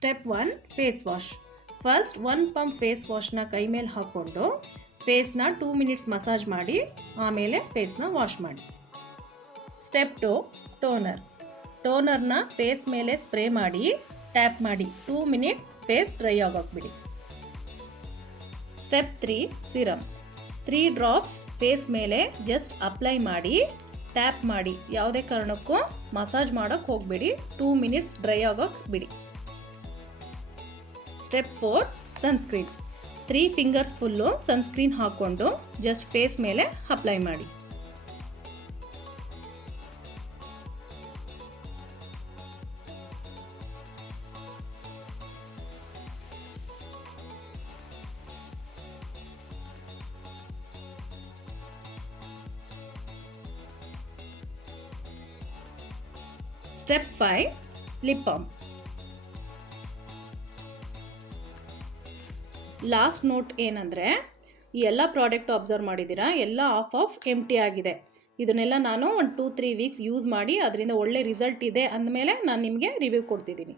Step 1 face wash. First 1 pump face ವಾಶ್ನ ಕೈ ಮೇಲೆ ಹಾಕ್ಕೊಂಡು ಫೇಸ್ನ 2 ಮಿನಿಟ್ಸ್ ಮಸಾಜ್ ಮಾಡಿ ಆಮೇಲೆ ಫೇಸ್ನ ವಾಶ್ ಮಾಡಿ. Step 2 toner. ಟೋನರ್ನ ಫೇಸ್ ಮೇಲೆ ಸ್ಪ್ರೇ ಮಾಡಿ ಟ್ಯಾಪ್ ಮಾಡಿ 2 ಮಿನಿಟ್ಸ್ ಫೇಸ್ ಡ್ರೈ ಆಗೋಕ್ಬಿಡಿ. Step 3 serum. 3 ಡ್ರಾಪ್ಸ್ ಫೇಸ್ ಮೇಲೆ ಜಸ್ಟ್ ಅಪ್ಲೈ ಮಾಡಿ ಟ್ಯಾಪ್ ಮಾಡಿ, ಯಾವುದೇ ಕಾರಣಕ್ಕೂ ಮಸಾಜ್ ಮಾಡೋಕ್ಕೆ ಹೋಗಬೇಡಿ, 2 ಮಿನಿಟ್ಸ್ ಡ್ರೈ ಆಗೋಕ್ಕೆ ಬಿಡಿ. Step 4 sunscreen. 3 fingers full sunscreen ಹಾಕ್ಕೊಂಡು ಜಸ್ಟ್ ಫೇಸ್ ಮೇಲೆ ಅಪ್ಲೈ ಮಾಡಿ. Step 5 lip balm. Last note ಏನಂದರೆ, ಈ ಎಲ್ಲ ಪ್ರಾಡಕ್ಟ್ ಅಬ್ಸರ್ವ್ ಮಾಡಿದ್ದೀರಾ, ಎಲ್ಲ ಆಫ್ ಎಂಟಿ ಆಗಿದೆ. ಇದನ್ನೆಲ್ಲ ನಾನು ಒಂದು 2-3 ವೀಕ್ಸ್ ಯೂಸ್ ಮಾಡಿ ಅದರಿಂದ ಒಳ್ಳೆ ರಿಸಲ್ಟ್ ಇದೆ ಅಂದಮೇಲೆ ನಾನು ನಿಮಗೆ ರಿವ್ಯೂ ಕೊಡ್ತಿದ್ದೀನಿ.